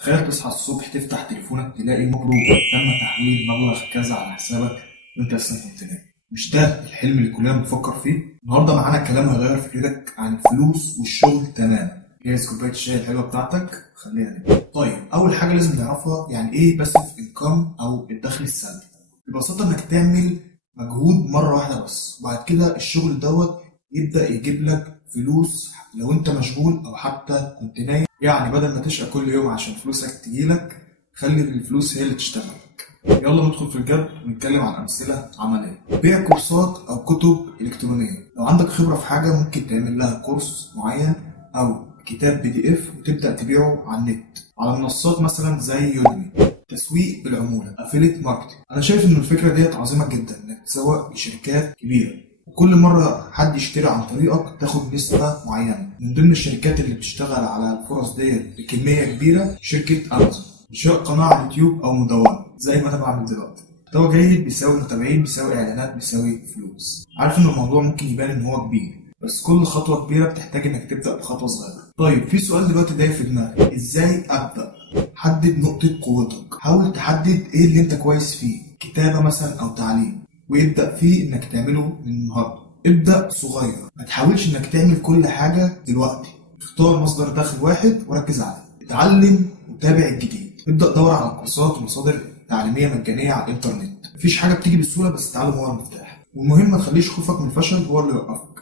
تخيل تصحى الصبح تفتح تليفونك تلاقي مبروك تم تحويل مبلغ كذا على حسابك وانت اصلا كنت نايم. مش ده الحلم اللي كلنا بنفكر فيه؟ النهارده معانا كلام هيغير فكرتك عن الفلوس والشغل تماما. جاهز كوبايه الشاي الحلوه بتاعتك؟ خلينا نبدا. طيب اول حاجه لازم نعرفها يعني ايه باسيف انكم او الدخل السلبي. ببساطه انك تعمل مجهود مره واحده بس وبعد كده الشغل دوت يبدا يجيب لك فلوس لو انت مشغول او حتى كنت نايم. يعني بدل ما تشقى كل يوم عشان فلوسك تجيلك خلي الفلوس هي اللي تشتغلك. يلا ندخل في الجد ونتكلم عن امثله عمليه. بيع كورسات او كتب الكترونيه. لو عندك خبره في حاجه ممكن تعمل لها كورس معين او كتاب PDF وتبدا تبيعه على النت على منصات مثلا زي يودمي. تسويق بالعموله افيليت ماركتنج. انا شايف ان الفكره ديت عظيمه جدا انك تسوق لشركات كبيره وكل مرة حد يشتري عن طريقك تاخد نسبة معينة. من ضمن الشركات اللي بتشتغل على الفرص ديت بكمية كبيرة شركة أمازون. إنشاء قناة على اليوتيوب أو مدونة زي ما أنا بعمل دلوقتي. محتوى جيد بيساوي متابعين بيساوي إعلانات بيساوي فلوس. عارف إن الموضوع ممكن يبان إن هو كبير بس كل خطوة كبيرة بتحتاج إنك تبدأ بخطوة صغيرة. طيب في سؤال دلوقتي داير في دماغي، إزاي أبدأ؟ حدد نقطة قوتك. حاول تحدد إيه اللي أنت كويس فيه، كتابة مثلا أو تعليم، ويبدأ فيه انك تعمله من النهارده. ابدأ صغير، ما تحاولش انك تعمل كل حاجة دلوقتي. اختار مصدر دخل واحد وركز عليه. اتعلم وتابع الجديد. ابدأ دور على كورسات ومصادر تعليمية مجانية على الانترنت. مفيش حاجة بتيجي بسهولة بس التعلم هو المفتاح. والمهم ما تخليش خوفك من الفشل هو اللي يوقفك.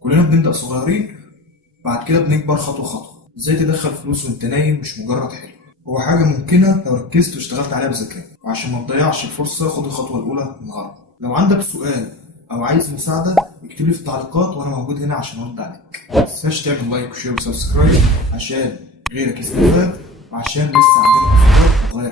كلنا بنبدأ صغيرين بعد كده بنكبر خطوة خطوة. ازاي تدخل فلوس وانت نايم مش مجرد حلم، هو حاجة ممكنة لو ركزت واشتغلت عليها بذكاء. وعشان ما تضيعش الفرصة خد الخطوة الأولى النهاردة. لو عندك سؤال أو عايز مساعدة اكتب لي في التعليقات وأنا موجود هنا عشان أرد عليك. متنساش تعمل لايك وشير وسبسكرايب عشان غيرك يستفاد وعشان لسه عندنا أفكار تغير